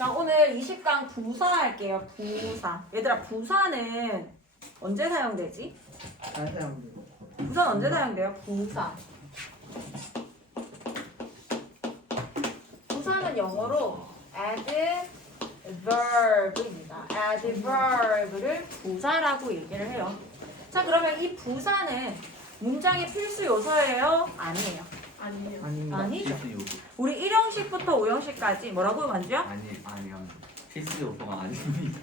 자, 오늘 20강 부사 할게요. 부사. 얘들아, 부사는 언제 사용되지? 부사는 언제 사용돼요? 부사. 부사는 영어로 adverb입니다. adverb를 부사라고 얘기를 해요. 자, 그러면 이 부사는 문장의 필수 요소예요? 아니에요? 아니에요. 아니죠. 필수 요소. 우리 1형식부터 5형식까지 뭐라고 만주야? 아니요. 필수 요소가 아닙니다.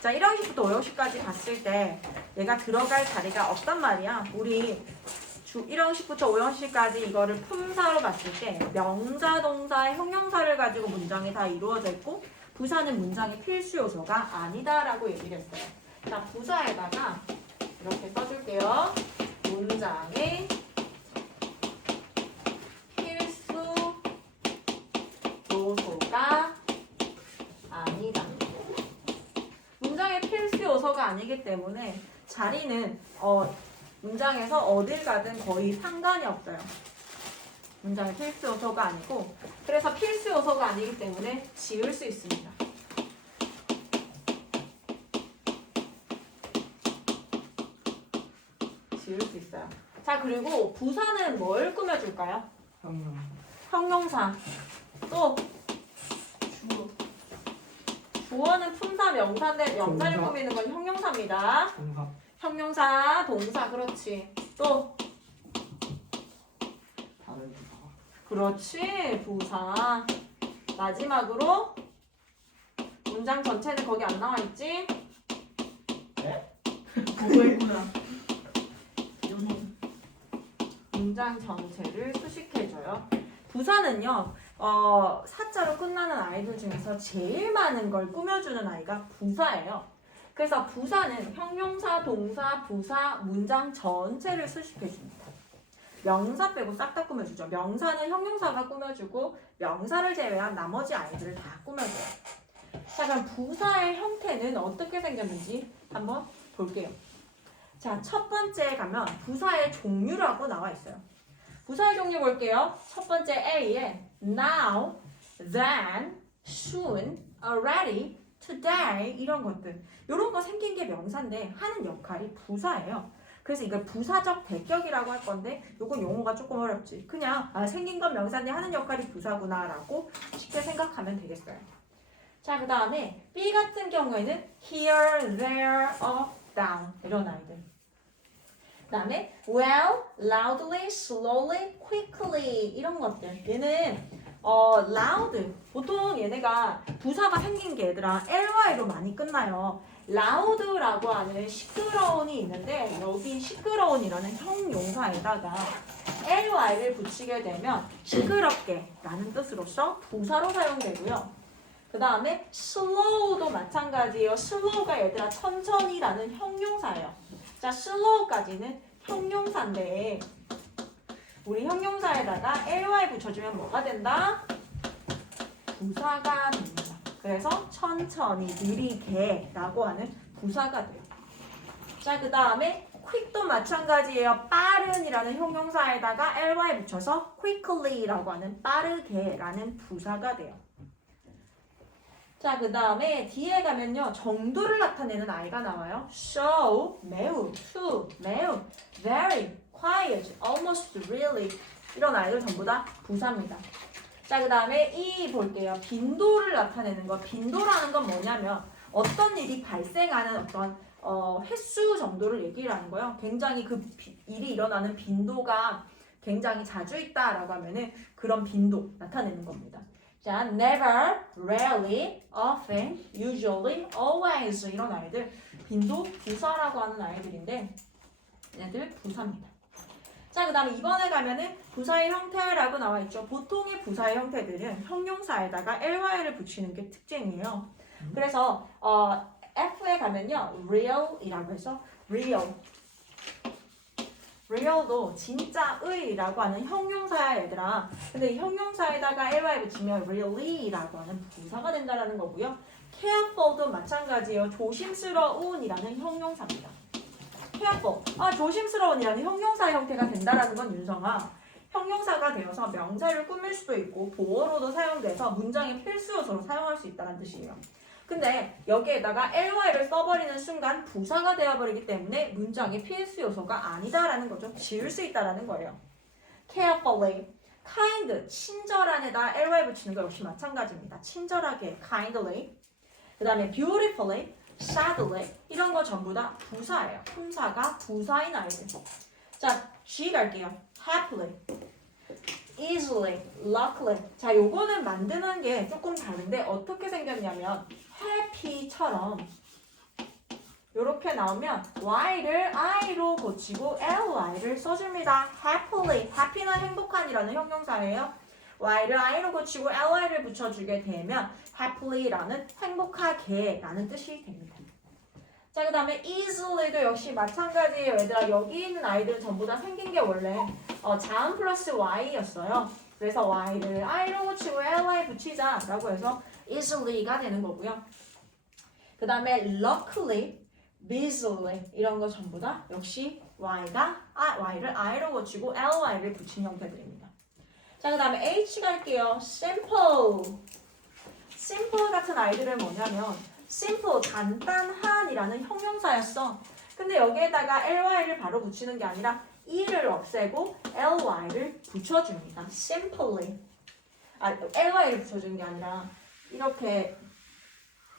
자, 1형식부터 5형식까지 봤을 때 얘가 들어갈 자리가 없단 말이야. 우리 1형식부터 5형식까지 이거를 품사로 봤을 때 명사, 동사, 형용사를 가지고 문장이 다 이루어져 있고 부사는 문장의 필수 요소가 아니다라고 얘기를 했어요. 자, 부사에다가 이렇게 써줄게요. 문장의 필수 요소가 아니다. 문장의 필수 요소가 아니기 때문에 자리는 문장에서 어딜 가든 거의 상관이 없어요. 문장의 필수 요소가 아니고 그래서 필수 요소가 아니기 때문에 지울 수 있습니다. 지울 수 있어요. 자, 그리고 부사는 뭘 꾸며줄까요? 형용사. 또 주어는 품사, 명사인데 명사를 동사. 꾸미는 건 형용사입니다. 동사. 형용사, 동사, 그렇지. 또 다른 부사. 그렇지, 부사. 마지막으로 문장 전체는 거기 안 나와 있지? 그거구나. 문장 전체를 수식해줘요. 부사는요, 사자로 끝나는 아이들 중에서 제일 많은 걸 꾸며주는 아이가 부사예요. 그래서 부사는 형용사, 동사, 부사, 문장 전체를 수식해줍니다. 명사 빼고 싹 다 꾸며주죠. 명사는 형용사가 꾸며주고 명사를 제외한 나머지 아이들을 다 꾸며줘요. 자, 그럼 부사의 형태는 어떻게 생겼는지 한번 볼게요. 자, 첫 번째에 가면 부사의 종류라고 나와 있어요. 부사의 종류 볼게요. 첫 번째 A에 now, then, soon, already, today 이런 것들. 이런 거 생긴 게 명사인데 하는 역할이 부사예요. 그래서 이걸 부사적 대격이라고 할 건데 이건 용어가 조금 어렵지. 그냥 생긴 건 명사인데 하는 역할이 부사구나 라고 쉽게 생각하면 되겠어요. 자, 그 다음에 B 같은 경우에는 here, there, up, down 이런 아이들. 그 다음에 well, loudly, slowly, quickly 이런 것들. 얘는 loud. 보통 얘네가 부사가 생긴 게 얘들아 ly로 많이 끝나요. loud라고 하는 시끄러운이 있는데 여기 시끄러운이라는 형용사에다가 ly를 붙이게 되면 시끄럽게 라는 뜻으로서 부사로 사용되고요. 그 다음에 slow도 마찬가지예요. slow가 얘들아 천천히라는 형용사예요. 자, slow까지는 형용사인데 우리 형용사에다가 ly 붙여주면 뭐가 된다? 부사가 됩니다. 그래서 천천히, 느리게 라고 하는 부사가 돼요. 자, 그 다음에 quick도 마찬가지예요. 빠른이라는 형용사에다가 ly 붙여서 quickly라고 하는 빠르게 라는 부사가 돼요. 자, 그 다음에 뒤에 가면요. 정도를 나타내는 아이가 나와요. so, 매우, to, 매우, very, quiet, almost, really 이런 아이들 전부 다 부사입니다. 자, 그 다음에 이 볼게요. 빈도를 나타내는 거. 빈도라는 건 뭐냐면 어떤 일이 발생하는 어떤 횟수 정도를 얘기를 하는 거예요. 굉장히 그 일이 일어나는 빈도가 굉장히 자주 있다라고 하면은 그런 빈도 나타내는 겁니다. 자, never, rarely, often, usually, always 이런 아이들 빈도 부사라고 하는 아이들인데 얘네들 부사입니다. 자, 그 다음에 이번에 가면은 부사의 형태라고 나와 있죠. 보통의 부사의 형태들은 형용사에다가 ly를 붙이는 게 특징이에요. 그래서 F에 가면요. real이라고 해서 real도 진짜의라고 하는 형용사야 얘들아. 근데 이 형용사에다가 ly 붙이면 really라고 하는 부사가 된다라는 거고요. careful도 마찬가지예요. 조심스러운이라는 형용사입니다. careful. 조심스러운이라는 형용사 형태가 된다라는 건 윤성아. 형용사가 되어서 명사를 꾸밀 수도 있고 보어로도 사용돼서 문장의 필수 요소로 사용할 수 있다는 뜻이에요. 근데 여기에다가 ly를 써버리는 순간 부사가 되어버리기 때문에 문장의 필수 요소가 아니다라는 거죠. 지울 수 있다라는 거예요. carefully, kind, 친절한에다 ly 붙이는 거 역시 마찬가지입니다. 친절하게, kindly. 그 다음에 beautifully, sadly 이런 거 전부 다 부사예요. 품사가 부사인 아이들. 자, G 갈게요. happily, easily, luckily. 자, 요거는 만드는 게 조금 다른데 어떻게 생겼냐면 happy처럼 요렇게 나오면 y를 i로 고치고 ly를 써줍니다. happily, happy는 행복한이라는 형용사예요. y를 i로 고치고 ly를 붙여주게 되면 happy라는 행복하게 라는 뜻이 됩니다. 자, 그 다음에 easily도 역시 마찬가지예요. 얘들아, 여기 있는 아이들은 전부 다 생긴 게 원래 자음 플러스 y였어요. 그래서 y를 i로 고치고 ly 붙이자 라고 해서 easily가 되는 거고요. 그 다음에 luckily, busily 이런 거 전부 다 역시 y를 i로 고치고 ly를 붙인 형태들입니다. 자, 그 다음에 H 갈게요. simple. simple 같은 아이들은 뭐냐면 simple, 간단한이라는 형용사였어. 근데 여기에다가 ly를 바로 붙이는 게 아니라 e를 없애고 ly를 붙여줍니다. simply. ly를 붙여주는 게 아니라 이렇게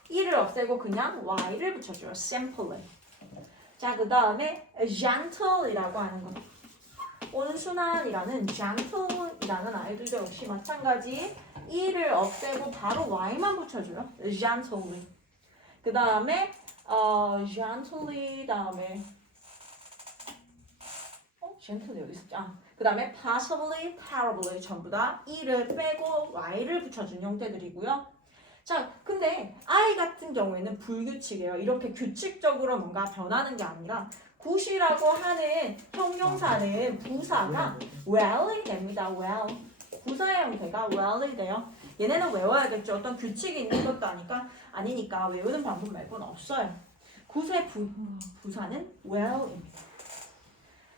e를 없애고 그냥 y를 붙여줘요. simply. 자, 그 다음에 gentle이라고 하는 거. 온순한이라는 gentle이라는 아이들도 역시 마찬가지 e를 없애고 바로 y만 붙여줘요. gently. 그 다음에 gently 다음에 gently 여기 있었지? 그 다음에 possibly, terribly 전부 다 e를 빼고 y를 붙여준 형태들이고요. 자, 근데 I 같은 경우에는 불규칙이에요. 이렇게 규칙적으로 뭔가 변하는 게 아니라 굿이라고 하는 형용사는 부사가 well이 됩니다. well. 부사의 형태가 well이 돼요. 얘네는 외워야겠죠. 어떤 규칙이 있는 것도 아니니까 외우는 방법 말고는 없어요. 굿의 부사는 well입니다.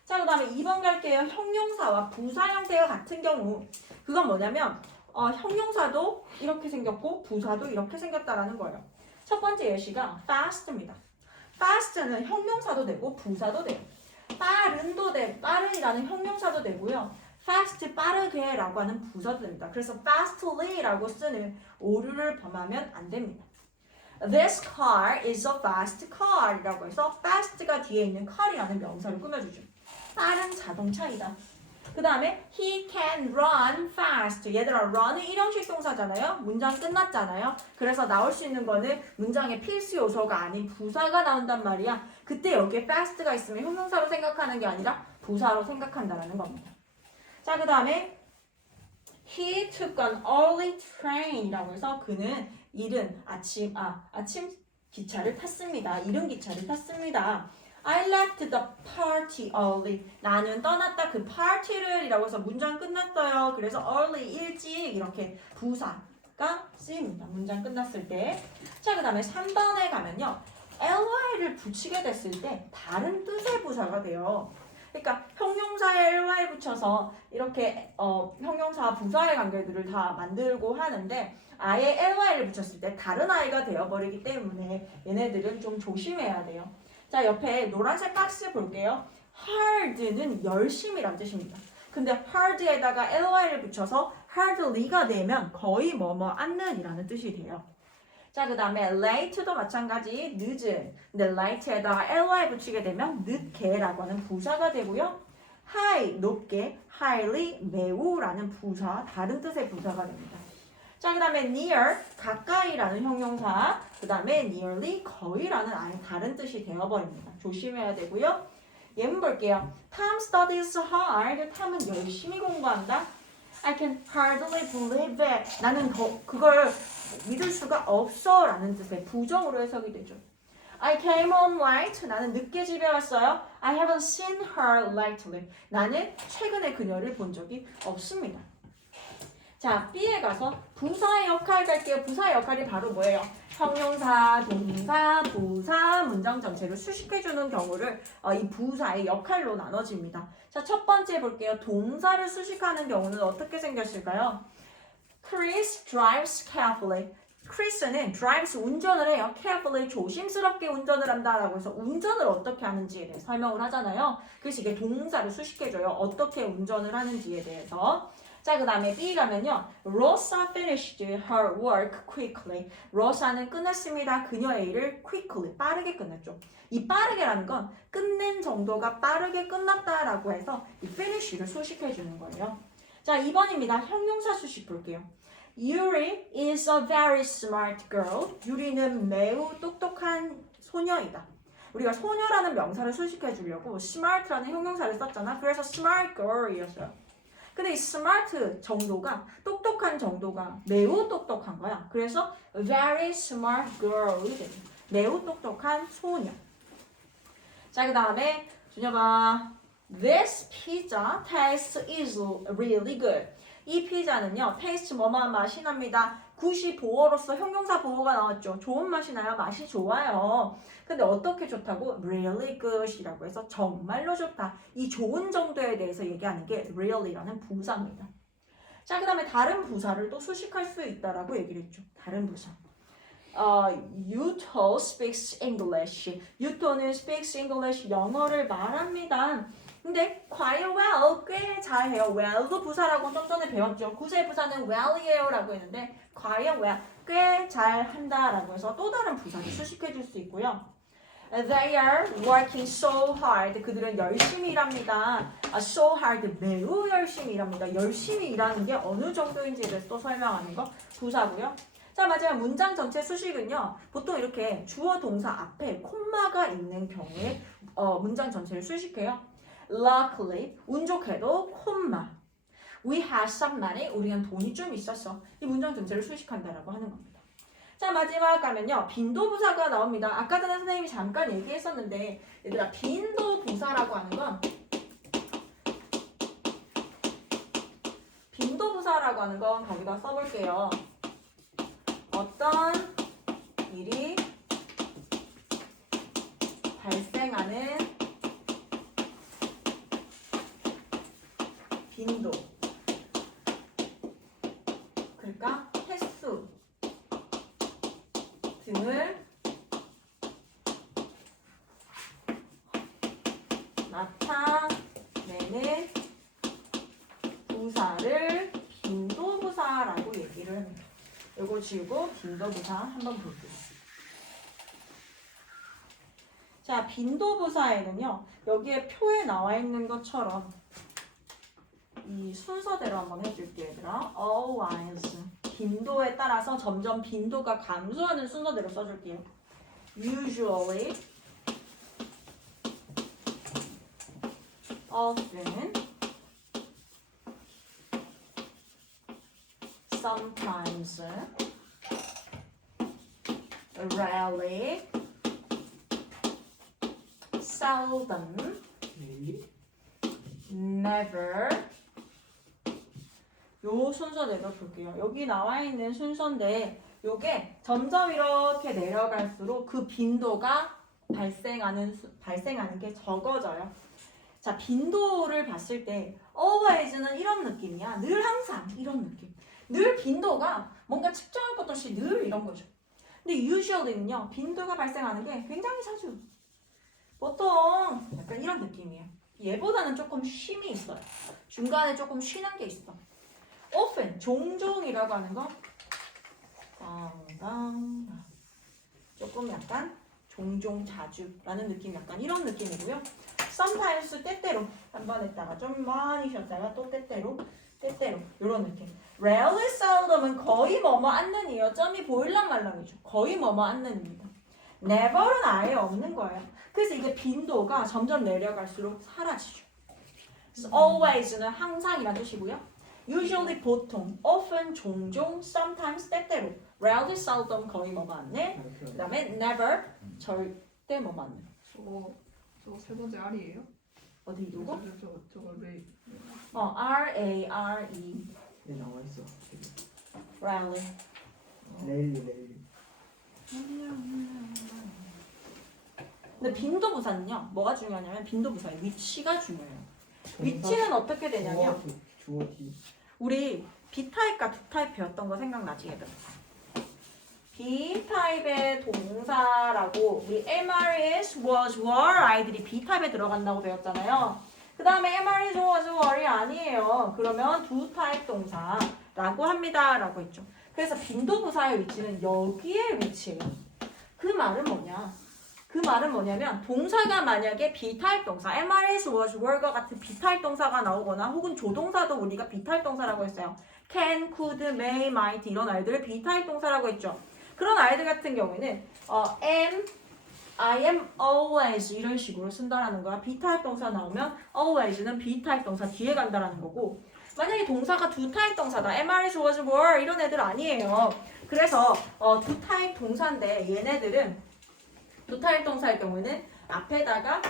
자, 그 다음에 2번 갈게요. 형용사와 부사 형태가 같은 경우 그건 뭐냐면 형용사도 이렇게 생겼고 부사도 이렇게 생겼다라는 거예요. 첫 번째 예시가 fast입니다. fast는 형용사도 되고 부사도 돼요. 빠른도 돼, 빠른이라는 형용사도 되고요. fast, 빠르게 라고 하는 부사도 됩니다. 그래서 fastly라고 쓰는 오류를 범하면 안 됩니다. This car is a fast car 라고 해서 fast가 뒤에 있는 car이라는 명사를 꾸며주죠. 빠른 자동차이다. 그 다음에 he can run fast. 얘들아, run은 일형식 동사잖아요. 문장 끝났잖아요. 그래서 나올 수 있는 거는 문장의 필수 요소가 아닌 부사가 나온단 말이야. 그때 여기에 fast가 있으면 형용사로 생각하는 게 아니라 부사로 생각한다는 겁니다. 자, 그 다음에 he took an early train 라고 해서 그는 이른 아침 기차를 탔습니다. 이른 기차를 탔습니다. I left the party early. 나는 떠났다 그 파티를 이라고 해서 문장 끝났어요. 그래서 early, 일찍 이렇게 부사가 쓰입니다. 문장 끝났을 때. 자, 그 다음에 3번에 가면요. ly를 붙이게 됐을 때 다른 뜻의 부사가 돼요. 그러니까 형용사에 ly 붙여서 이렇게 형용사 부사의 관계들을 다 만들고 하는데 아예 ly를 붙였을 때 다른 아이가 되어버리기 때문에 얘네들은 좀 조심해야 돼요. 자, 옆에 노란색 박스 볼게요. hard는 열심이란 뜻입니다. 근데 hard에다가 ly를 붙여서 hardly가 되면 거의 뭐뭐 않는 이라는 뜻이 돼요. 자, 그 다음에 late도 마찬가지 늦은. 근데 late에다가 ly 붙이게 되면 늦게라고 하는 부사가 되고요. high, 높게, highly, 매우라는 부사, 다른 뜻의 부사가 됩니다. 자, 그 다음에 near, 가까이라는 형용사. 그 다음에 nearly, 거의라는 아예 다른 뜻이 되어버립니다. 조심해야 되고요. 예문 볼게요. Tom studies hard. 탐은 열심히 공부한다. I can hardly believe it. 나는 그걸 믿을 수가 없어 라는 뜻의 부정으로 해석이 되죠. I came home late. 나는 늦게 집에 왔어요. I haven't seen her lately. 나는 최근에 그녀를 본 적이 없습니다. 자, B에 가서 부사의 역할 갈게요. 부사의 역할이 바로 뭐예요? 형용사, 동사, 부사, 문장 전체를 수식해주는 경우를 이 부사의 역할로 나눠집니다. 자, 첫 번째 볼게요. 동사를 수식하는 경우는 어떻게 생겼을까요? Chris drives carefully. 크리스는 drives 운전을 해요. carefully 조심스럽게 운전을 한다라고 해서 운전을 어떻게 하는지에 대해 설명을 하잖아요. 그래서 이게 동사를 수식해줘요. 어떻게 운전을 하는지에 대해서. 자, 그 다음에 B 가면요. Rosa finished her work quickly. 로사는 끝냈습니다. 그녀의 일을 quickly, 빠르게 끝냈죠. 이 빠르게라는 건 끝낸 정도가 빠르게 끝났다라고 해서 이 finish를 수식해주는 거예요. 자, 2번입니다. 형용사 수식 볼게요. Yuri is a very smart girl. 유리는 매우 똑똑한 소녀이다. 우리가 소녀라는 명사를 수식해 주려고 smart라는 형용사를 썼잖아. 그래서 smart girl이었어요. 근데 이 smart 정도가 똑똑한 정도가 매우 똑똑한 거야. 그래서 very smart girl이 됩니다. 매우 똑똑한 소녀. 자, 그 다음에 준혁아, this pizza tastes is really good. 이 피자는요, 테이스트 뭐뭐한 맛이 납니다. 굿이 보어로서 형용사 보어가 나왔죠. 좋은 맛이 나요. 맛이 좋아요. 근데 어떻게 좋다고? Really good이라고 해서 정말로 좋다. 이 좋은 정도에 대해서 얘기하는 게 really라는 부사입니다. 자, 그 다음에 다른 부사를 또 수식할 수 있다라고 얘기를 했죠. 다른 부사. Yuto speaks English. 유토는 speaks English, 영어를 말합니다. 근데 과연 well 꽤 잘해요. well도 부사라고 좀 전에 배웠죠. 구세 부사는 well이에요 라고 했는데 과연 well 꽤 잘한다라고 해서 또 다른 부사를 수식해 줄 수 있고요. They are working so hard. 그들은 열심히 일합니다. So hard 매우 열심히 일합니다. 열심히 일하는 게 어느 정도인지에 대해서 또 설명하는 거 부사고요. 자, 마지막 문장 전체 수식은요. 보통 이렇게 주어 동사 앞에 콤마가 있는 경우에 문장 전체를 수식해요. Luckily, 운 좋게도 콤마. We had some money. 우리는 돈이 좀 있었어. 이 문장 전체를 수식한다라고 하는 겁니다. 자, 마지막 가면요. 빈도부사가 나옵니다. 아까 전에 선생님이 잠깐 얘기했었는데 얘들아, 빈도부사라고 하는 건 빈도부사라고 하는 건 거기다 써볼게요. 어떤 일이 발생하는 빈도, 그러니까 횟수 등을 나타내는 부사를 빈도부사라고 얘기를 합니다. 이거 지우고 빈도부사 한번 볼게요. 자, 빈도부사에는요, 여기에 표에 나와 있는 것처럼 이 순서대로 한번 해줄게요, 얘들아. Always. 빈도에 따라서 점점 빈도가 감소하는 순서대로 써줄게요. Usually, often, sometimes, rarely, seldom, never. 요 순서대로 볼게요. 여기 나와 있는 순서인데 요게 점점 이렇게 내려갈수록 그 빈도가 발생하는 게 적어져요. 자, 빈도를 봤을 때 always는 이런 느낌이야. 늘 항상 이런 느낌. 늘 빈도가 뭔가 측정할 것 없이 늘 이런 거죠. 근데 usually는요. 빈도가 발생하는 게 굉장히 자주. 보통 약간 이런 느낌이에요. 얘보다는 조금 쉼이 있어요. 중간에 조금 쉬는 게 있어. often, 종종이라고 하는 거 조금 약간 종종, 자주라는 느낌, 약간 이런 느낌이고요. sometimes, 때때로 한 번 했다가 좀 많이 쉬었다가 또 때때로 이런 느낌. rarely, seldom은 거의 뭐뭐 않는이에요. 점이 보일랑말랑이죠. 거의 뭐뭐 않는입니다. never는 아예 없는 거예요. 그래서 이게 빈도가 점점 내려갈수록 사라지죠. 그래서 always는 항상이라는 뜻이고요. usually 보통, often 종종, sometimes 때때로, rarely, seldom 거의 뭐뭐 않네. 그 다음에 never 절대 뭐뭐 않네. 저거 세 번째 R이에요? 어디 누구? 저거 레이. R-A-R-E. 네, 나와 있어. rarely. 레일리. 근데 빈도부사는요, 뭐가 중요하냐면 빈도부사의 위치가 중요해요. 위치는 어떻게 되냐면 주어지. 우리 B타입과 D타입 배웠던 거 생각나지 얘들? B타입의 동사라고 우리 am, are, is, was, were 아이들이 B타입에 들어간다고 배웠잖아요. 그 다음에 am, are, is, was, were이 아니에요. 그러면 do 타입 동사라고 합니다 라고 했죠. 그래서 빈도부사의 위치는 여기에 위치해요. 그 말은 뭐냐? 그 말은 뭐냐면 동사가 만약에 B타입 동사 am, are, is, was, were가 같은 B타입 동사가 나오거나 혹은 조동사도 우리가 B타입 동사라고 했어요. can, could, may, might 이런 아이들을 B타입 동사라고 했죠. 그런 아이들 같은 경우에는 am, I am always 이런 식으로 쓴다라는 거야. B타입 동사 나오면 always는 B타입 동사 뒤에 간다라는 거고 만약에 동사가 do 타입 동사다. am, are, is, was, were 이런 애들 아니에요. 그래서 do 타입 동사인데 얘네들은 do 타입 동사일 경우에는 앞에다가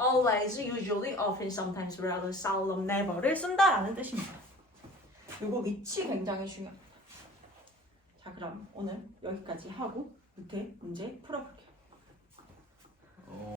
always, usually, often, sometimes, rarely, seldom, never를 쓴다라는 뜻입니다. 요거 위치 굉장히 중요합니다. 자 그럼 오늘 여기까지 하고 밑에 문제 풀어볼게요.